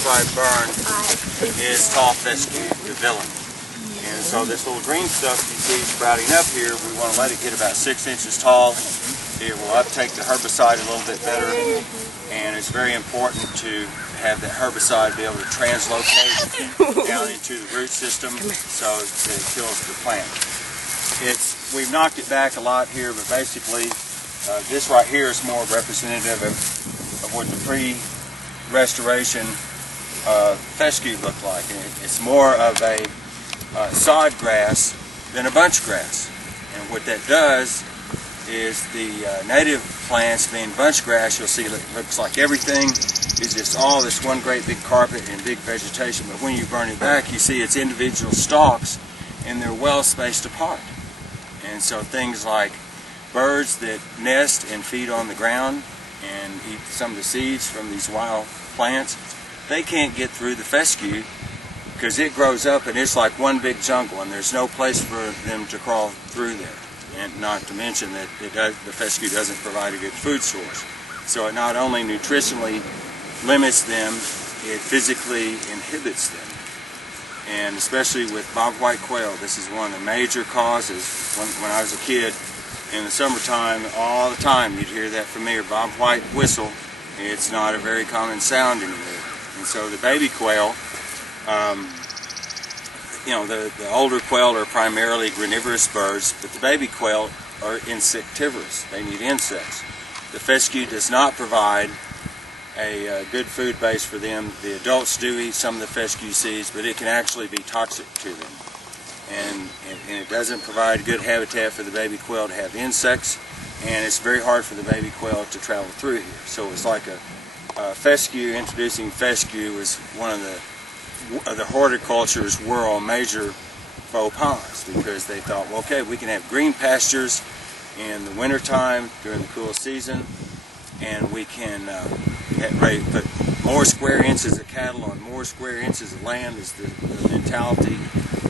prescribed burn is tall fescue, the villain. And so this little green stuff you see sprouting up here, we want to let it get about 6 inches tall. It will uptake the herbicide a little bit better, and it's very important to have that herbicide be able to translocate down into the root system so that it kills the plant. We've knocked it back a lot here, but basically this right here is more representative of what the pre-restoration fescue looked like. And it's more of a sod grass than a bunch grass. And what that does is the native plants, being bunch grass, you'll see it looks like everything is just all this one great big carpet and big vegetation. But when you burn it back, you see its individual stalks, and they're well spaced apart. And so things like birds that nest and feed on the ground and eat some of the seeds from these wild plants, they can't get through the fescue because it grows up and it's like one big jungle, and there's no place for them to crawl through there. And not to mention that the fescue doesn't provide a good food source. So it not only nutritionally limits them, it physically inhibits them. And especially with bobwhite quail, this is one of the major causes. When I was a kid, in the summertime, all the time you'd hear that familiar bobwhite whistle. It's not a very common sound anymore. And so the baby quail, the older quail are primarily granivorous birds, but the baby quail are insectivorous. They need insects. The fescue does not provide a good food base for them. The adults do eat some of the fescue seeds, but it can actually be toxic to them. And it doesn't provide good habitat for the baby quail to have insects, and it's very hard for the baby quail to travel through here. So it's like a fescue, introducing fescue is one of the horticulture's world major faux pas, because they thought, well, okay, we can have green pastures in the wintertime during the cool season, and we can put more square inches of cattle on more square inches of land, as the mentality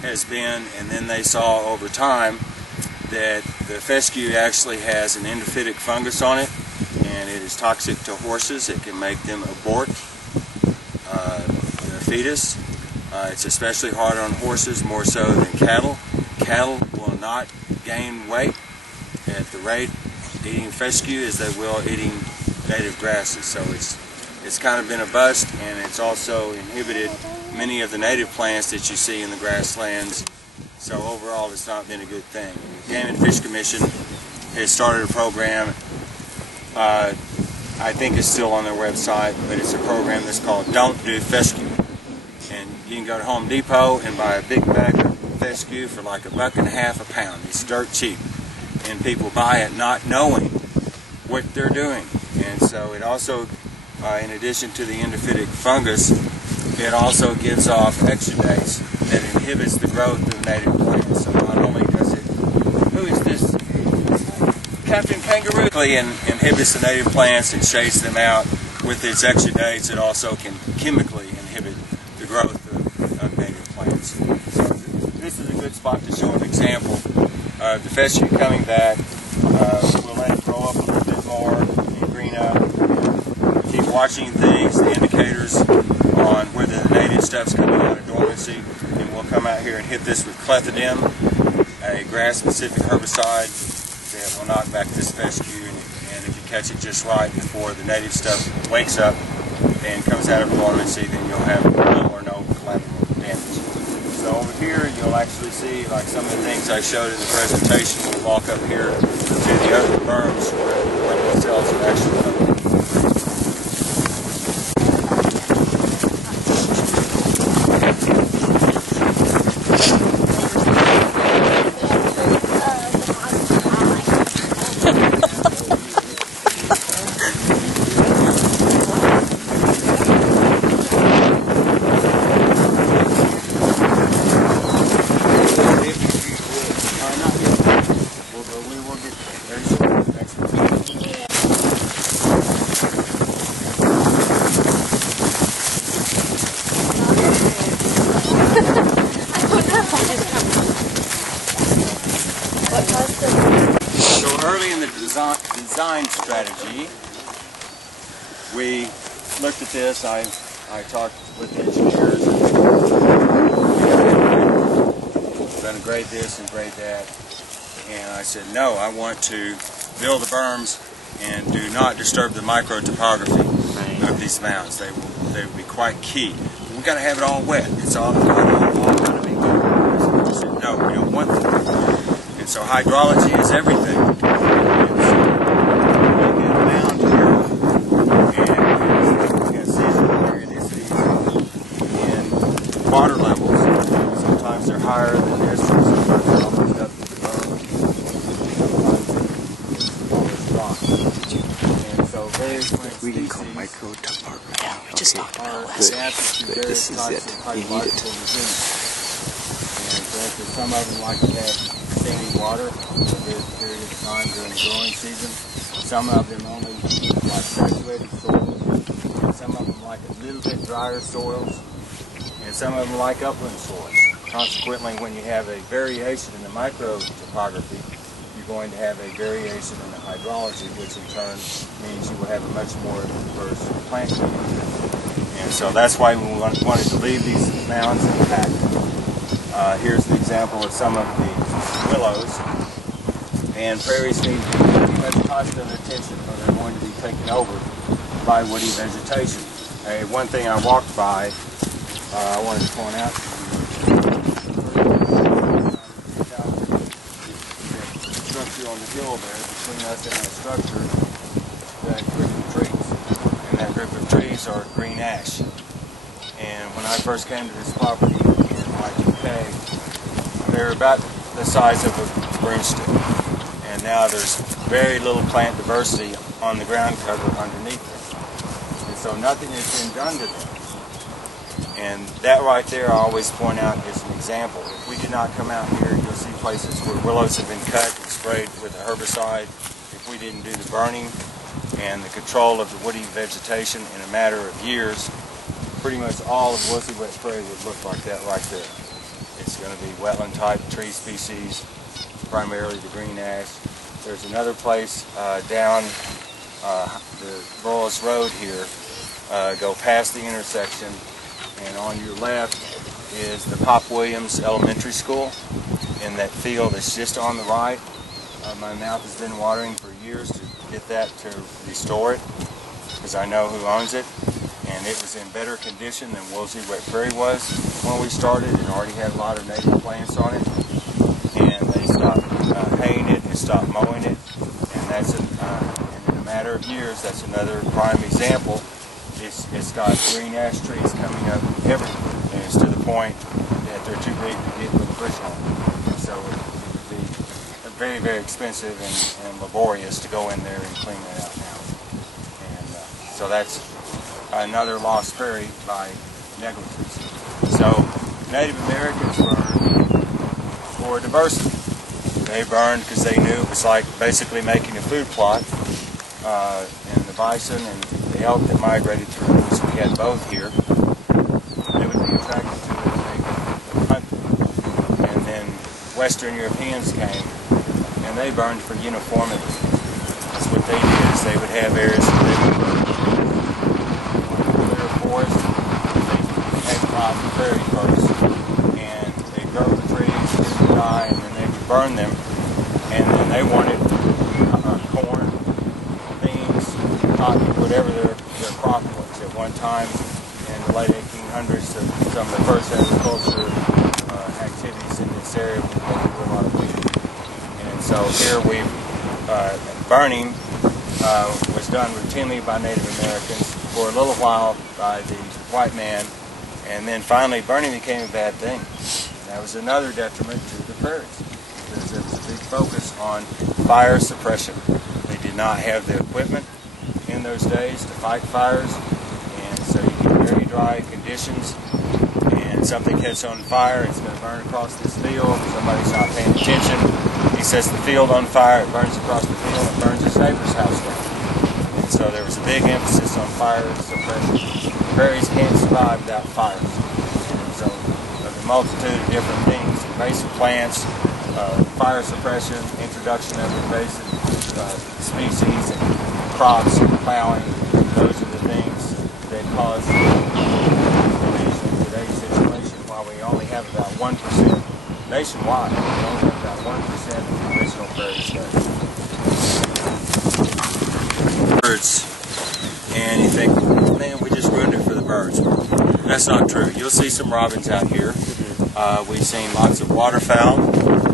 has been. And then they saw over time that the fescue actually has an endophytic fungus on it, and it is toxic to horses. It can make them abort the fetus. It's especially hard on horses, more so than cattle. Cattle will not gain weight at the rate eating fescue as they will eating native grasses. So it's kind of been a bust, and it's also inhibited many of the native plants that you see in the grasslands. So overall, it's not been a good thing. The Game and Fish Commission has started a program. I think it's still on their website, but it's a program that's called Don't Do Fescue. And you can go to Home Depot and buy a big bag of fescue for like $1.50 a pound. It's dirt cheap. And people buy it not knowing what they're doing. And so it also, in addition to the endophytic fungus, it also gives off exudates that inhibits the growth of native plants. So not only does it, who is this? Captain Kangaroo inhibits the native plants and shades them out with its exudates. It also can chemically inhibit the growth of native plants. So this is a good spot to show an example of the fescue coming back. We'll let it grow up a little bit more and green up. And keep watching things, the indicators on whether the native stuff's coming out of dormancy, and we'll come out here and hit this with clethodim, a grass-specific herbicide that will knock back this fescue, and if you catch it just right before the native stuff wakes up and comes out of dormancy, then you'll have little or no collateral damage. So over here you'll actually see, like some of the things I showed in the presentation. We'll walk up here to the other berms where the cells are actually located. So early in the design strategy, we looked at this. I I talked with the engineers, we're going to grade this and grade that, and I said, no, I want to build the berms and do not disturb the micro topography of these mounds. They will be quite key. We've got to have it all wet. It's all got to be good. So I said, no, we don't want that. And so hydrology is everything. Water levels. Sometimes they're higher than this, sometimes they're almost up to the berm, sometimes they're almost rock. And so various plant We can species call micro topography. Yeah, we just talked about it last time. But this is it. You need it. And for instance, some of them like to have standing water for a period of time during the growing season. Some of them only like saturated soils. And some of them like a little bit drier soils. And some of them like upland soils. Consequently, when you have a variation in the micro topography, you're going to have a variation in the hydrology, which in turn means you will have a much more diverse plant community. And so that's why we wanted to leave these mounds intact. Here's an example of some of the willows. And prairies need pretty much constant attention or they're going to be taken over by woody vegetation. One thing I walked by I wanted to point out the structure on the hill there between us and that structure, that group of trees. And that group of trees are green ash. And when I first came to this property in Y2K, they were about the size of a broomstick. And now there's very little plant diversity on the ground cover underneath them. And so nothing has been done to them. And that right there I always point out is an example. If we did not come out here, you'll see places where willows have been cut and sprayed with a herbicide. If we didn't do the burning and the control of the woody vegetation in a matter of years, pretty much all of Woolsey wet prairie would look like that right there. It's going to be wetland type tree species, primarily the green ash. There's another place down the Royals Road here, go past the intersection. And on your left is the Pop Williams Elementary School in that field that's just on the right. My mouth has been watering for years to get that to restore it because I know who owns it. And it was in better condition than Woolsey Wet Prairie was when we started. It already had a lot of native plants on it. And they stopped haying it and stopped mowing it. And that's and in a matter of years, that's another prime example. It's got green ash trees coming up everywhere, and it's to the point that they're too big to get with a bush hog. So it would be very, very expensive and laborious to go in there and clean that out now. And so that's another lost prairie by negligence. So Native Americans burned for diversity. They burned because they knew it was like basically making a food plot, and the bison and the elk that migrated through, so we had both here, they would be attracted to it and they could hunt them. And then Western Europeans came and they burned for uniformity. That's what they did, is they would have areas that they would burn. Clear forest, they had crop prairie first, and they grow the trees, they would die, and then they would burn them, and then they wanted corn, beans, cotton, whatever their crop was. At one time in the late 1800s, some of the first agriculture activities in this area were a lot of wheat. And so here burning was done routinely by Native Americans for a little while by the white man, and then finally burning became a bad thing. That was another detriment to the prairies, because there was a big focus on fire suppression. They did not have the equipment in those days to fight fires, and so you get very dry conditions, and something catches on fire, it's going to burn across this field, somebody's not paying attention, he sets the field on fire, it burns across the field, it burns his neighbor's house down. And so there was a big emphasis on fire suppression. Prairies can't survive without fires. And so there's a multitude of different things, invasive plants, fire suppression, introduction of invasive species, and crops, plowing, those are the things that cause 1% nationwide. We only have about 1% of the original prairie state. Birds, and you think, man, we just ruined it for the birds. That's not true. You'll see some robins out here. We've seen lots of waterfowl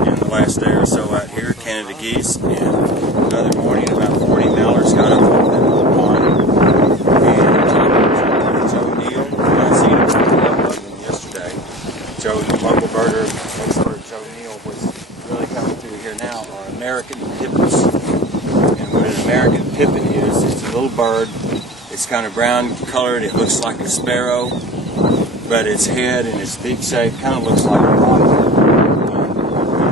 in the last day or so out here, Canada geese, and the other morning about 40 mallards got up over there in the pond. And Joe Neal, I seen a couple of them yesterday. Joe, the local birder expert, Joe Neal, was really coming through here now, are American pippins. And what an American pippin is, it's a little bird. It's kind of brown colored. It looks like a sparrow, but its head and its beak shape kind of looks like a robin. They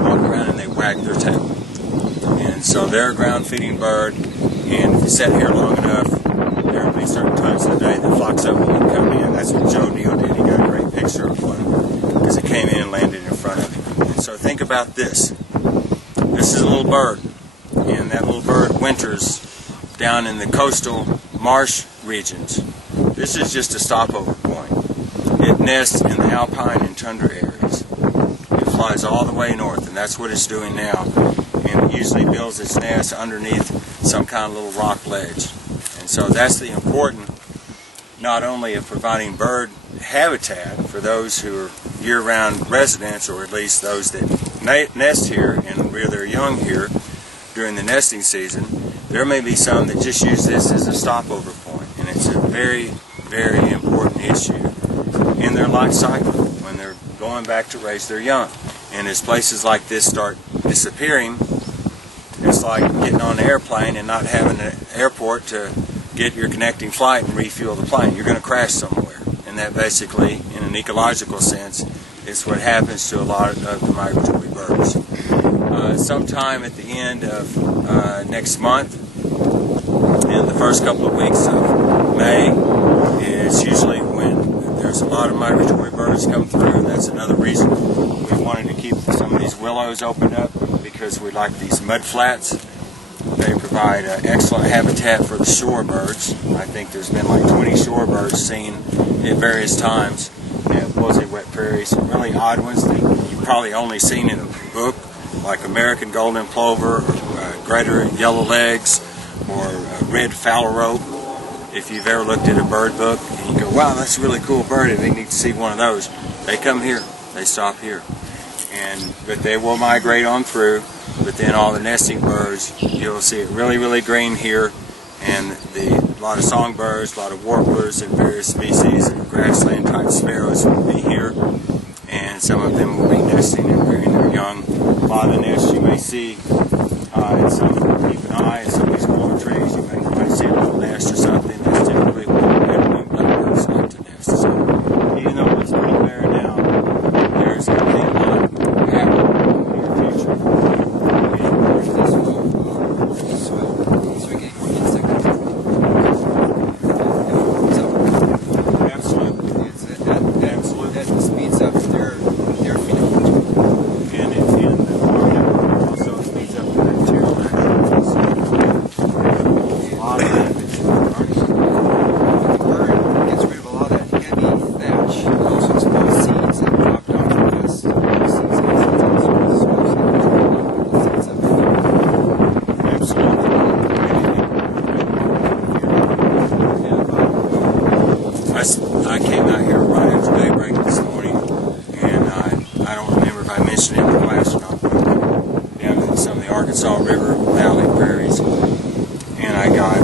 walk around and they wag their tail. And so they're a ground feeding bird, and if you sit here long enough, there will be certain times of the day that flocks up when you come in. That's what Joe Neal did. He got a great picture of one because it came in and landed in front of him. And so think about this. This is a little bird, and that little bird winters down in the coastal marsh regions. This is just a stopover point. It nests in the alpine and tundra areas. It flies all the way north, and that's what it's doing now. And it usually builds its nest underneath some kind of little rock ledge. And so that's the important, not only of providing bird habitat for those who are year-round residents, or at least those that nest here and rear their young here during the nesting season. There may be some that just use this as a stopover point, and it's a very, very important issue in their life cycle when they're going back to raise their young. And as places like this start disappearing, it's like getting on an airplane and not having an airport to get your connecting flight and refuel the plane. You're going to crash somewhere. And that basically, in an ecological sense, is what happens to a lot of the migratory birds. Sometime at the end of next month, in the first couple of weeks of May, is usually when there's a lot of migratory birds come through. That's another reason we wanted to keep some of these willows opened up, because we like these mud flats. They provide excellent habitat for the shorebirds. I think there's been like 20 shorebirds seen at various times at Woolsey Wet Prairie. Some really odd ones that you've probably only seen in a book, like American golden plover, or greater yellow legs, or red phalarope. If you've ever looked at a bird book and you go, wow, that's a really cool bird, and they need to see one of those, they come here, they stop here. But they will migrate on through, but then all the nesting birds, you'll see it really, really green here, and a lot of songbirds, a lot of warblers and various species of grassland type sparrows will be here, and some of them will be nesting and rearing their young. A lot of the nests you may see, and some keep an eye at some of these older trees, you might see a little nest or something. That's typically where red-winged blackbirds like to nest. So even though it's pretty bare now, there's going to be a lot happening in the near future. So we get more insects. Absolutely. Absolutely. That speeds up their phenotype. And also speeds up the bacterial activity. A lot of that is The bird gets rid of a lot of that heavy thatch. It also exposes seeds that drop down from this. I came out here right after daybreak this morning, and I don't remember if I mentioned it in the class or not, but down in some of the Arkansas River Valley prairies, and I got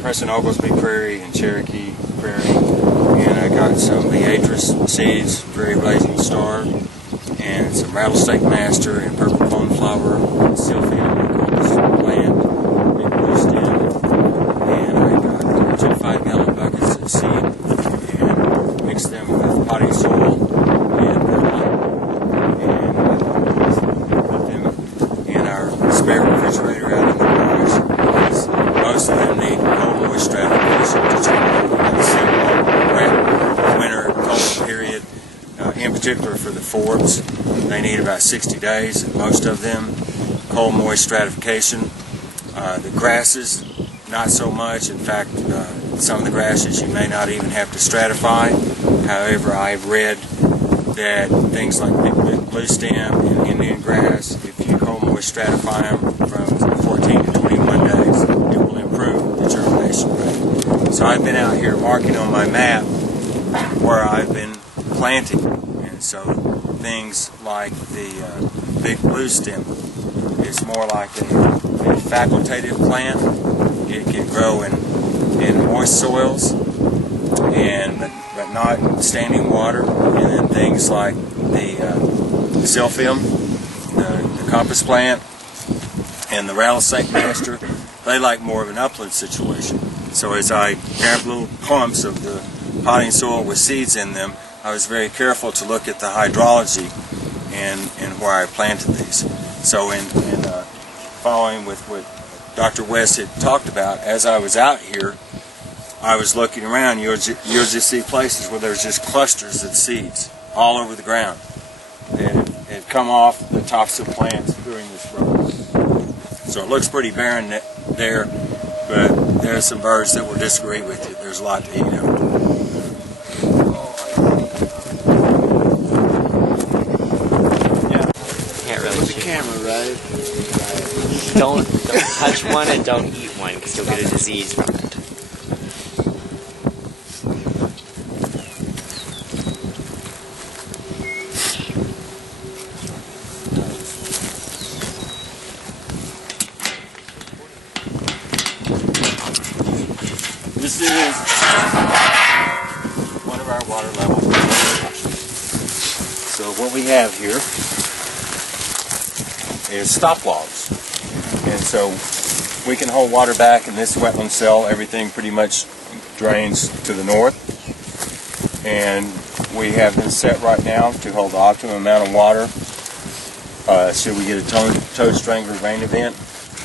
Crescent Oglesby Prairie and Cherokee Prairie, and I got some Beatrice seeds, Prairie Blazing Star, and some Rattlesnake Master and Purple Coneflower, and Sylphium plant, big blue stem, and I got 2 5-gallon buckets of seed and mixed them with potting soil and put them in our spare refrigerator out in the garage, because most of them need cold moist stratification to change the winter cold period. In particular for the forbs, they need about 60 days, and most of them cold moist stratification. The grasses, not so much. In fact, some of the grasses you may not even have to stratify. However, I've read that things like blue stem and Indian grass, if you cold moist stratify them from 14 to 21 days, it will improve the germination rate. So I've been out here marking on my map where I've been planting, and so things like the big blue stem is more like a facultative plant. It can grow in moist soils but not standing water. And then things like the silphium, the compass plant, and the rattlesnake master, they like more of an upland situation. So as I grabbed little clumps of the potting soil with seeds in them, I was very careful to look at the hydrology and where I planted these. So in following with what Dr. West had talked about, as I was out here, I was looking around. You'll just see places where there's just clusters of seeds all over the ground. It had come off the tops of plants during this growth. So it looks pretty barren there, but there are some birds that will disagree with you. There's a lot to eat out. The camera, right? Don't touch one and don't eat one because you'll get a disease from it. This is one of our water levels. So what we have here is stop logs. And so we can hold water back in this wetland cell. Everything pretty much drains to the north. And we have them set right now to hold the optimum amount of water should we get a toad strangler rain event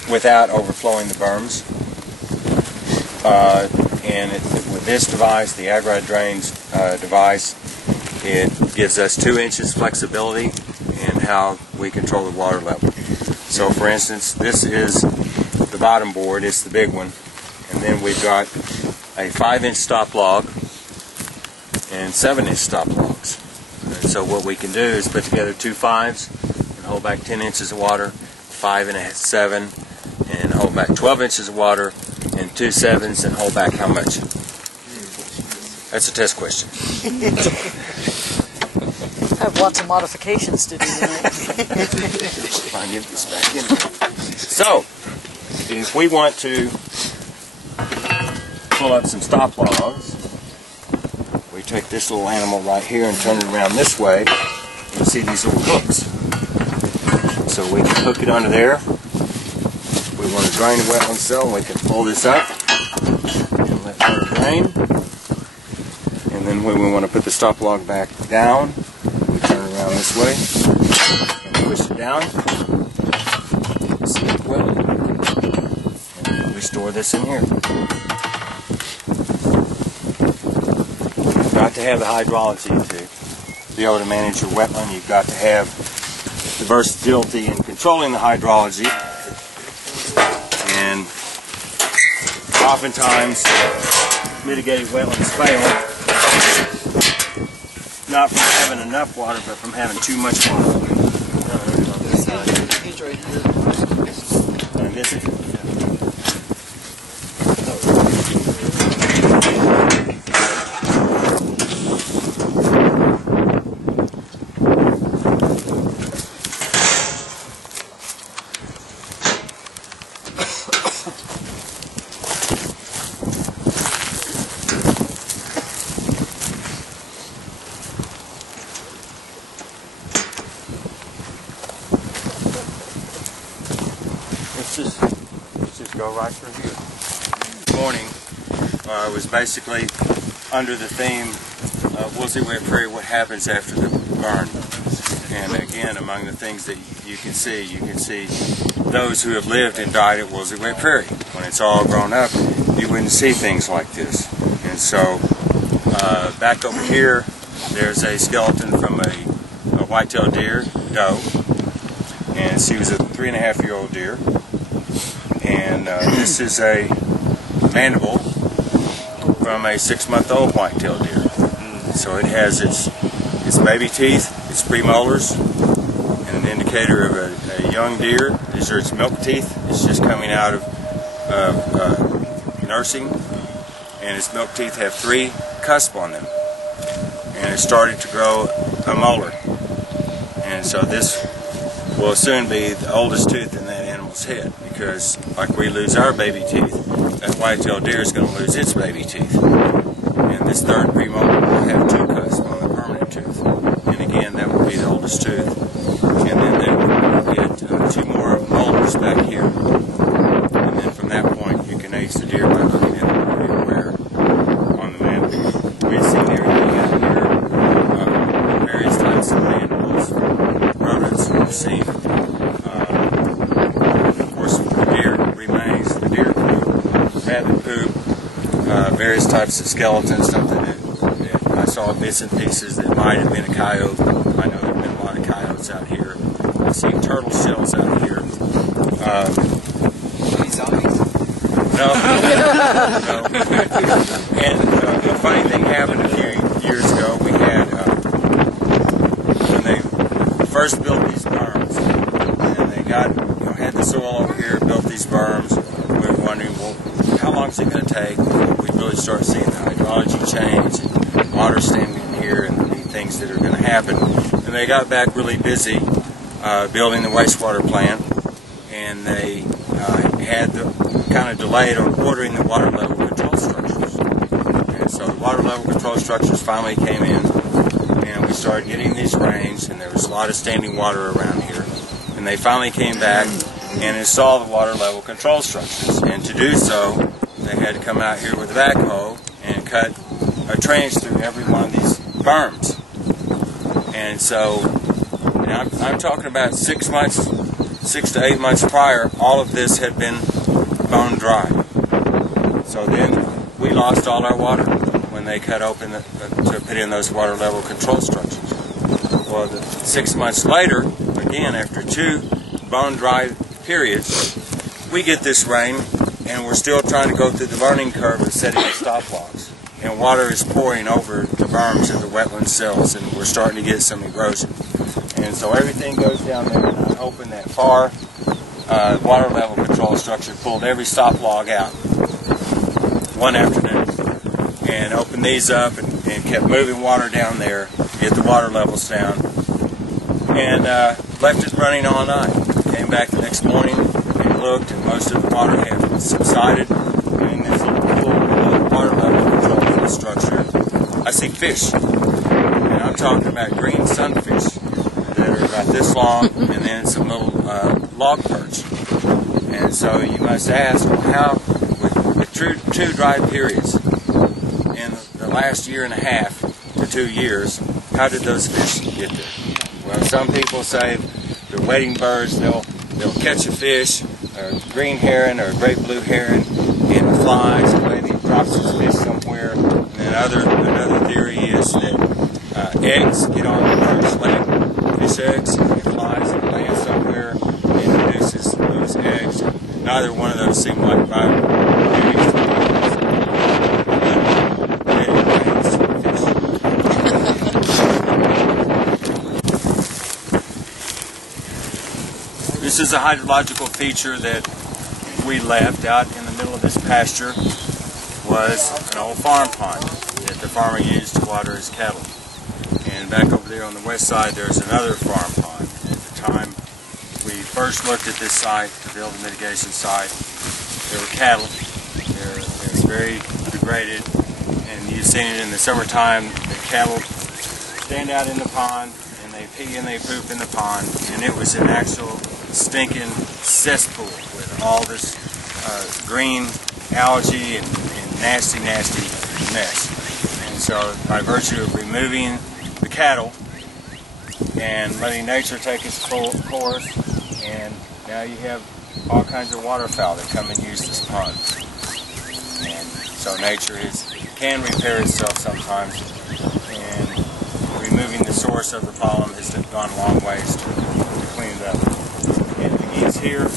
without overflowing the berms. With this device, the Agri Drains device, it gives us 2 inches flexibility in how we control the water level. So for instance, this is the bottom board, it's the big one, and then we've got a 5-inch stop log and 7-inch stop logs. And so what we can do is put together 2 5s and hold back 10 inches of water, 5 and a 7, and hold back 12 inches of water, and 2 7s and hold back how much? That's a test question. I have lots of modifications to do tonight. I'll get this back in. So, if we want to pull up some stop logs, we take this little animal right here and turn it around this way. You'll see these little hooks. So we can hook it under there. We want to drain the wetland cell, we can pull this up and let water drain. And then when we want to put the stop log back down, we turn it around this way and push it down. See it well. And we store this in here. You've got to have the hydrology to be able to manage your wetland. You've got to have the versatility in controlling the hydrology. And oftentimes, mitigated wetlands fail, not from having enough water, but from having too much water. He's right here. And this is let's just go right through here. This morning was basically under the theme of Woolsey Wet Prairie, what happens after the burn. And again, among the things that you can see those who have lived and died at Woolsey Wet Prairie. When it's all grown up, you wouldn't see things like this. And so back over here, there's a skeleton from a white-tailed deer, doe. And she was a 3.5-year-old deer. And this is a mandible from a 6-month-old white-tailed deer. So it has its It's baby teeth, it's premolars, and an indicator of a young deer. These are its milk teeth. It's just coming out of nursing, and its milk teeth have 3 cusps on them. And it started to grow a molar. And so this will soon be the oldest tooth in that animal's head, because like we lose our baby teeth, that white-tailed deer is going to lose its baby teeth. And this third premolar will have 2 cusps on the permanent tooth. And again, that will be the oldest tooth. And then we'll get 2 more molars back here. And then from that point, you can age the deer by looking at the rear wear on the map. We've seen everything out here, various types of animals, rodents we've seen. Of course, the deer remains, the deer poop, rabbit poop, various types of skeletons, something that I saw bits and pieces that might have been a coyote. I know there have been a lot of coyotes out here. I've seen turtle shells out here. Zombies? No. And a funny thing happened a few years ago. We had, when they first built these berms, and they got, had the soil over here, built these berms, we were wondering, well, how long is it going to take before we really start seeing the hydrology change and water standing in here and the things that are going to happen. And they got back really busy building the wastewater plant, and they had kind of delayed on ordering the water level control structures. And so the water level control structures finally came in, and we started getting these rains, and there was a lot of standing water around here. And they finally came back and install the water level control structures. And to do so, they had to come out here with a backhoe and cut a trench through every one of these berms. And so, I'm talking about 6 to 8 months prior, all of this had been bone dry. So then we lost all our water when they cut open to put in those water level control structures. Well, 6 months later, again after 2 bone dry periods, we get this rain, and we're still trying to go through the learning curve of setting the stop logs. And water is pouring over the berms and the wetland cells, and we're starting to get some erosion. And so everything goes down there, and I opened that far water level control structure, pulled every stop log out one afternoon, and opened these up and kept moving water down there, get the water levels down, and left it running all night. Came back the next morning and looked, and most of the water had subsided. And in this little water level control structure, I see fish. And I'm talking about green sunfish that are about this long, and then some little log perch. And so you must ask, well, how, with 2 dry periods in the last 1.5 to 2 years, how did those fish get there? Well, some people say they're wading birds, they'll catch a fish, a green heron or a great blue heron, and it flies, and maybe it drops its fish somewhere. And then another theory is that eggs get on the bird's leg, fish eggs, and it flies and lands somewhere and produces those eggs. Neither one of those seem like viable theories to me. This is a hydrological feature that we left out in the middle of this pasture. Was an old farm pond that the farmer used to water his cattle. And back over there on the west side there's another farm pond. At the time we first looked at this site to build a mitigation site, there were cattle. It's very degraded, and you've seen it in the summertime. The cattle stand out in the pond and they pee and they poop in the pond, and it was an actual stinking cesspool with all this green algae and nasty mess. And so by virtue of removing the cattle and letting nature take its course, and now you have all kinds of waterfowl that come and use this pond. And so nature can repair itself sometimes, and removing the source of the problem has gone a long ways to clean it up. And the geese here,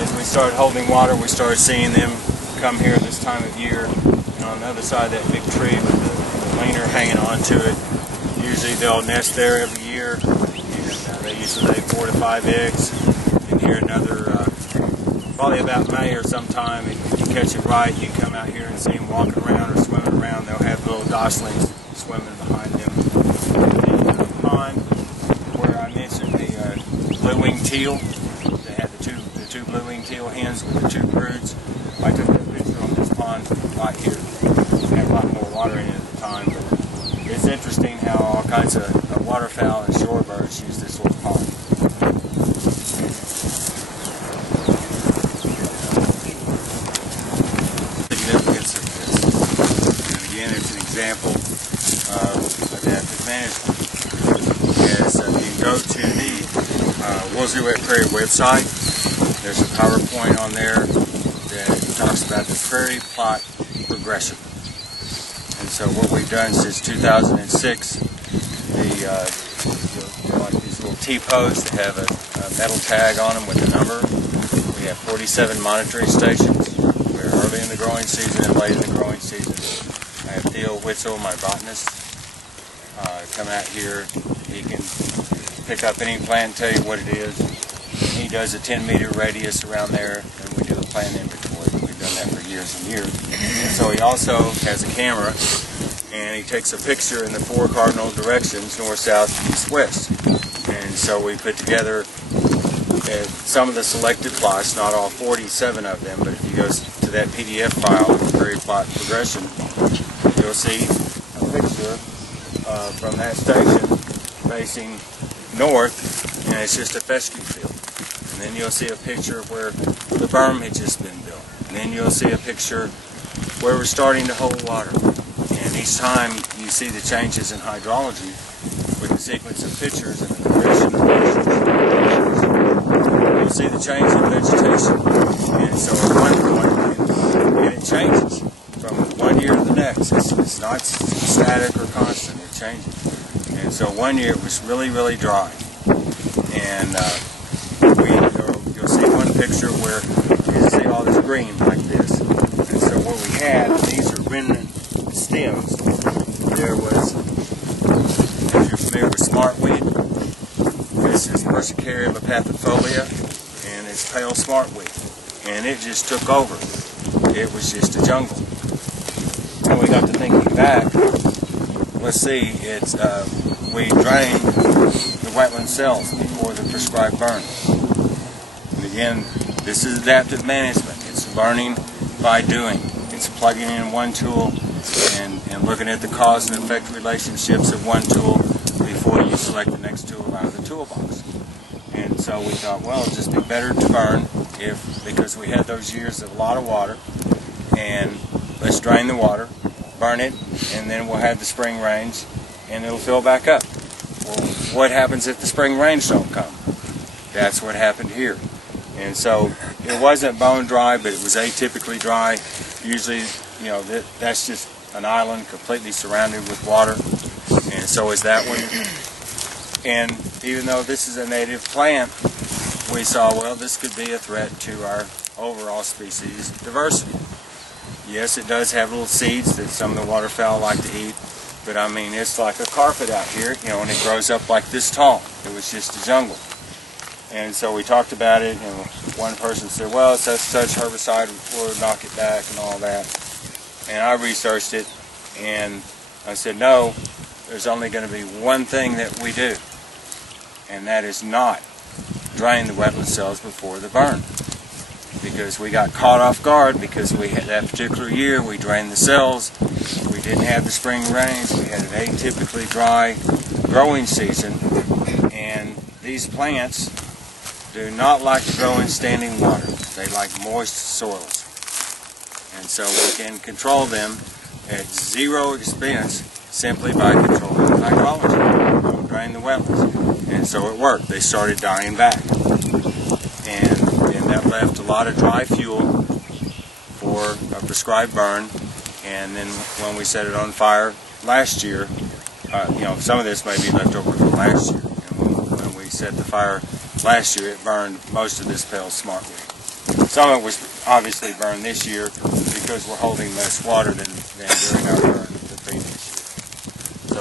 as we started holding water, we started seeing them come here this time of year. And on the other side of that big tree with the leaner hanging on to it. Usually they'll nest there every year, and they usually lay 4 to 5 eggs. And here another, probably about May or sometime, if you catch it right, you come out here and see them walking around or swimming around. They'll have little goslings swimming behind them. In the pond where I mentioned the blue-winged teal, they had the two blue-winged teal hens with the 2 broods. I took that picture on this pond right here. It had a lot more water in it at the time, but it's interesting how all kinds of waterfowl and shorebirds use this little pond. Significance of this. And again, it's an example of adaptive management. As you can go to the Woolsey Prairie website, there's a PowerPoint on there that talks about the prairie plot progression. And so what we've done since 2006, like these little T-posts that have a metal tag on them with a number. We have 47 monitoring stations. We're early in the growing season and late in the growing season. I have Theo Witzel, my botanist, come out here. He can pick up any plant and tell you what it is. He does a 10-meter radius around there, and we do a plant inventory. We've done that for years and years. And so he also has a camera, and he takes a picture in the 4 cardinal directions, north, south, east, west. And so we put together some of the selected plots, not all 47 of them, but if you go to that PDF file, Prairie Plot Progression, you'll see a picture from that station facing north, and it's just a fescue field. And then you'll see a picture where the berm had just been built. And then you'll see a picture where we're starting to hold water. And each time you see the changes in hydrology with the sequence of pictures and the progression of pictures, you'll see the change in vegetation. And so at one point, and it changes from one year to the next. It's not static or constant, it changes. And so one year it was really, really dry. And you'll see one picture where you see all this green like this. And so what we had, these are remnant stems. There was, if you're familiar with smartweed, this is Persicaria lepathifolia, and it's pale smartweed. And it just took over. It was just a jungle. And we got to thinking back, let's see, it's we drained the wetland cells before the prescribed burn. And again, this is adaptive management. It's learning by doing. It's plugging in one tool and looking at the cause and effect relationships of one tool before you select the next tool out of the toolbox. And so we thought, well, it'd just be better to burn because we had those years of a lot of water, and let's drain the water, burn it, and then we'll have the spring rains and it'll fill back up. Well, what happens if the spring rains don't come? That's what happened here. And so it wasn't bone dry, but it was atypically dry. Usually, you know, that's just an island completely surrounded with water, and so is that one. And even though this is a native plant, we saw, well, this could be a threat to our overall species diversity. Yes, it does have little seeds that some of the waterfowl like to eat, but I mean, it's like a carpet out here, you know, and it grows up like this tall. It was just a jungle. And so we talked about it, and one person said, well, it's such herbicide, we'll knock it back and all that. And I researched it, and I said, no, there's only going to be one thing that we do, and that is not drain the wetland cells before the burn. Because we got caught off guard because we had that particular year, we drained the cells, we didn't have the spring rains, we had an atypically dry growing season, and these plants do not like to grow in standing water. They like moist soils. And so we can control them at zero expense simply by controlling the hydrology. Don't drain the wetlands. And so it worked. They started dying back. And that left a lot of dry fuel for a prescribed burn. And then when we set it on fire last year, you know, some of this may be left over from last year. And when we set the fire last year, it burned most of this pale smartweed. Some of it was obviously burned this year because we're holding less water than during our burn the previous year.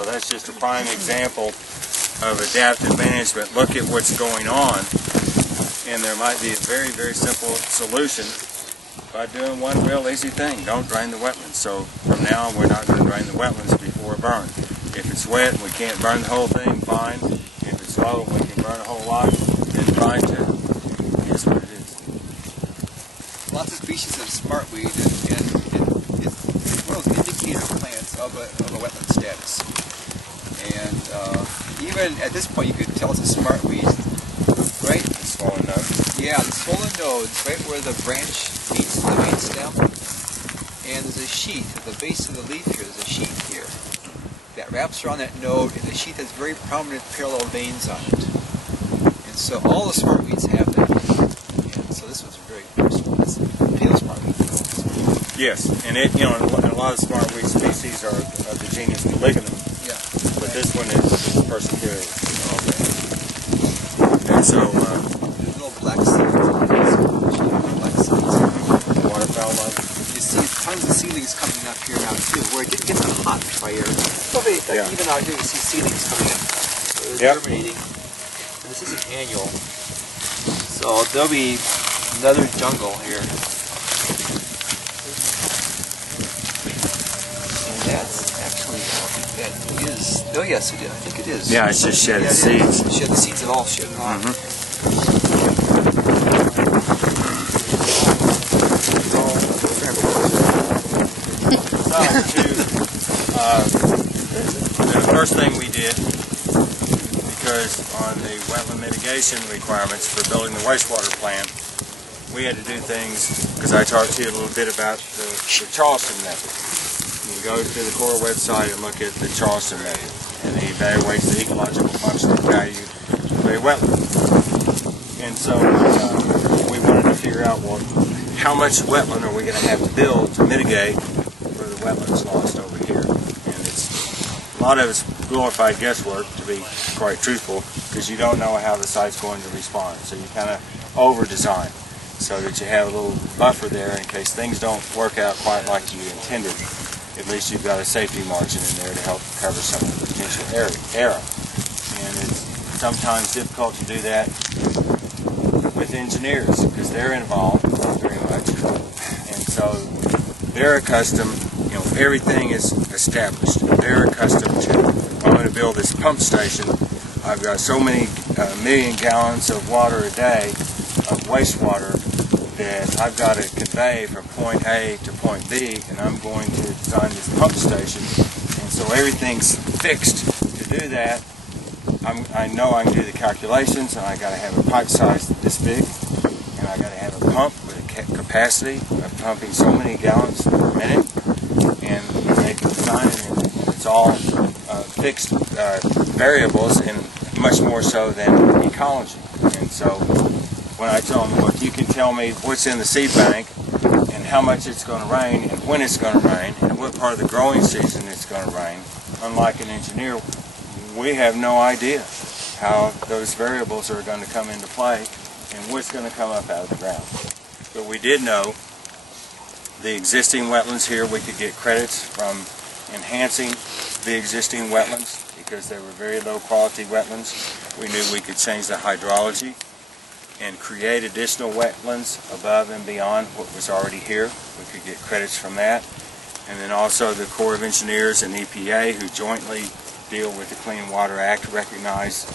so that's just a prime example of adaptive management. Look at what's going on, and there might be a very, very simple solution by doing one real easy thing. Don't drain the wetlands. So from now on, we're not going to drain the wetlands before burn. If it's wet and we can't burn the whole thing, fine. If it's low and we can burn a whole lot, then fine too. It's what it is. Lots of species of smartweed, and it's one of those indicator plants of a wetland status. And even at this point, you could tell it's a smartweed, right? The swollen nodes. Yeah, the swollen nodes, right where the branch meets the main stem. And there's a sheath at the base of the leaf here. There's a sheath here that wraps around that node, and the sheath has very prominent parallel veins on it. And so all the smartweeds have that. And so this was a very useful. It's a pale smartweed. Yes, and it, you know, a lot of smartweed species are of the genus Malignum. Yeah. But this one is Persicurium. Okay. And so, There's little black seeds on this. Black seeds. waterfowl love. You see tons of seedlings coming up here now too, where it didn't get so hot prior. Probably even out here you see seedlings coming up. So they're germinating. And this is an annual. So there'll be another jungle here. And that's actually, I don't think that is. Oh yes, it is. I think it is. Yeah, it's just shedding it seeds. is. Shed the seeds at all, shed it off. The first thing we did, because on the wetland mitigation requirements for building the wastewater plant, we had to do things, because I talked to you a little bit about the Charleston method. You go to the Corps website and look at the Charleston method, and it evaluates the ecological functional value of a wetland. And so we wanted to figure out, well, how much wetland are we going to have to build to mitigate for the wetlands lost over here? And it's a lot of it's glorified guesswork, to be quite truthful, because you don't know how the site's going to respond. So you kind of over-design so that you have a little buffer there in case things don't work out quite like you intended. At least you've got a safety margin in there to help cover some of the potential error. And it's sometimes difficult to do that with engineers because they're involved very much, and so they're accustomed, you know, everything is established. They're accustomed to, I'm going to build this pump station, I've got so many million gallons of water a day of wastewater that I've got to convey from point A to point B, and I'm going to design this pump station, and so everything's fixed to do that. I know I can do the calculations, and I got to have a pipe size this big, and I got to have a pump with a capacity of pumping so many gallons per minute, and they can design it, and it's all fixed variables, and much more so than ecology. And so when I tell them, look, you can tell me what's in the seed bank, and how much it's going to rain, and when it's going to rain, and what part of the growing season it's going to rain, unlike an engineer, we have no idea how those variables are going to come into play and what's going to come up out of the ground. But we did know the existing wetlands here, we could get credits from enhancing the existing wetlands because they were very low quality wetlands. We knew we could change the hydrology and create additional wetlands above and beyond what was already here. We could get credits from that. And then also the Corps of Engineers and EPA, who jointly deal with the Clean Water Act, recognize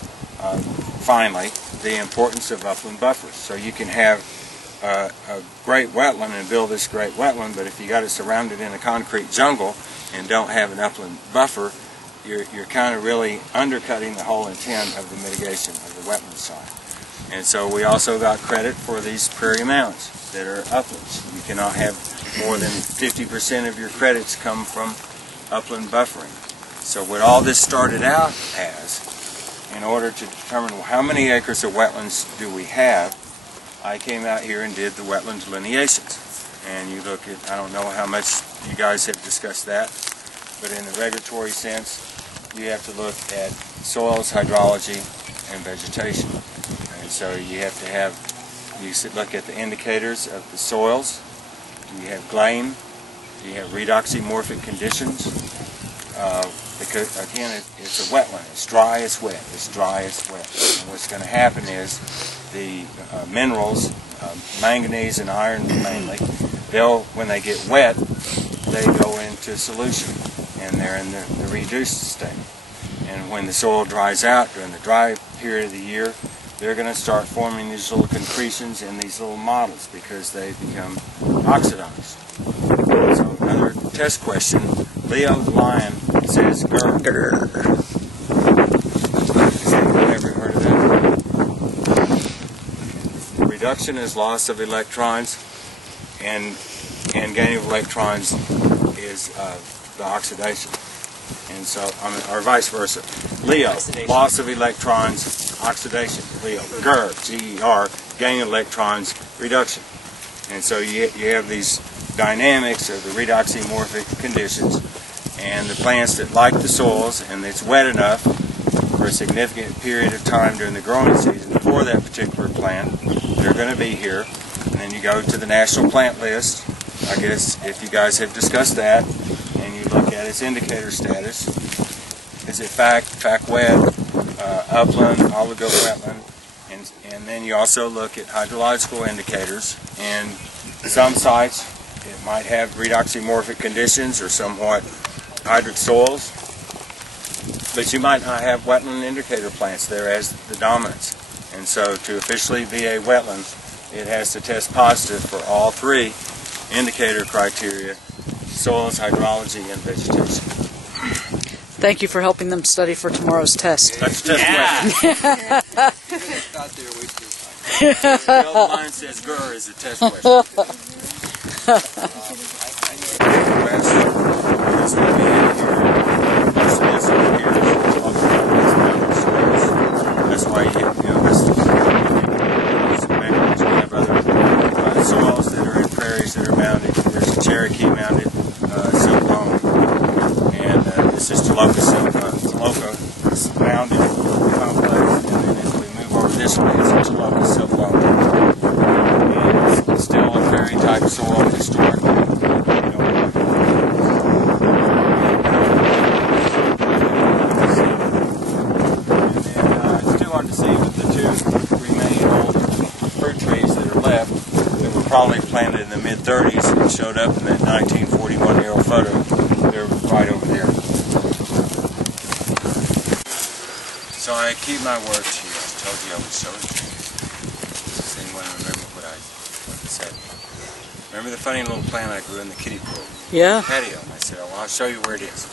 finally the importance of upland buffers. So you can have a great wetland and build this great wetland, but if you got it surrounded in a concrete jungle and don't have an upland buffer, you're kind of really undercutting the whole intent of the mitigation of the wetland side. And so we also got credit for these prairie mounds that are uplands. You cannot have more than 50% of your credits come from upland buffering. So what all this started out as, in order to determine how many acres of wetlands do we have, I came out here and did the wetland delineations. And you look at, I don't know how much you guys have discussed that, but in the regulatory sense, you have to look at soils, hydrology, and vegetation. And so you have to have, you look at the indicators of the soils. Do you have gleam? Do you have redoxymorphic conditions? because again it's a wetland. It's dry, it's wet. It's dry, it's wet. And what's going to happen is the minerals, manganese and iron mainly, when they get wet, they go into solution, and they're in the reduced state. And when the soil dries out during the dry period of the year, they're going to start forming these little concretions in these little models because they become oxidized. So another test question. Leo the lion says grr. Grr. Has anyone ever heard of that? Reduction is loss of electrons, and gain of electrons is the oxidation. And so, or vice versa. Leo, loss of electrons, oxidation. Leo, GER, G-E-R, gain of electrons, reduction. And so you have these dynamics of the redoxymorphic conditions, and the plants that like the soils and it's wet enough for a significant period of time during the growing season for that particular plant, they're going to be here. And then you go to the national plant list. I guess if you guys have discussed that, and you look at its indicator status, is it FAC wet, upland, oligo wetland, and then you also look at hydrological indicators. And some sites, it might have redoxymorphic conditions or somewhat hydric soils, but you might not have wetland indicator plants there as the dominance. And so to officially be a wetland, it has to test positive for all three indicator criteria: soils, hydrology, and vegetation. Thank you for helping them study for tomorrow's test. That's a test question. The old line says GER is a test question. That's why you have other soils that are in prairies that are mounded. There's a Cherokee mounded silk loam, and this is Toloka mounded complex. And then as we move over this way, it's a Toloka silk loam, and it's still a prairie type soil historically. Probably planted in the mid-30s and showed up in that 1941 aerial photo. They're right over there. So I keep my word to you. I told you I would show it to you. Does anyone remember what I said? Remember the funny little plant I grew in the kiddie pool? Yeah. Patio. And I said, well, I'll show you where it is.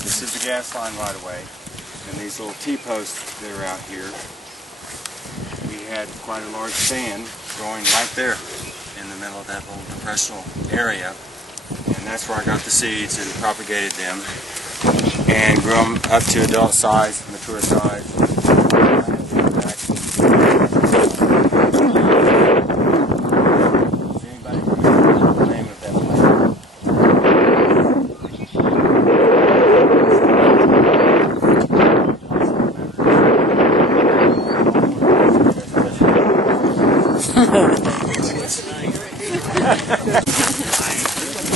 This is the gas line right away. And these little T-posts that are out here, we had quite a large stand growing right there in the middle of that little depressional area, and that's where I got the seeds and propagated them and grew them up to adult size, mature size. Does anybody remember the name of that plant?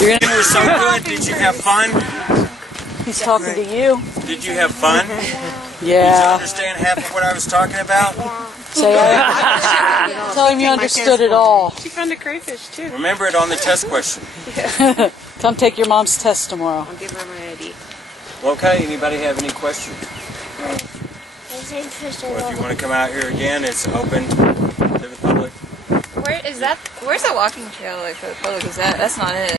You were so good. Did you have fun? He's talking to you. Did you have fun? Yeah. Did you understand half of what I was talking about? Say, tell him you understood it all. She found a crayfish too. Remember it on the test question. Come take your mom's test tomorrow. I'll give her my ID. Okay, anybody have any questions? Well, if you want to come out here again, it's open to the public. Where's that walking trail like for the public? Is that's not it?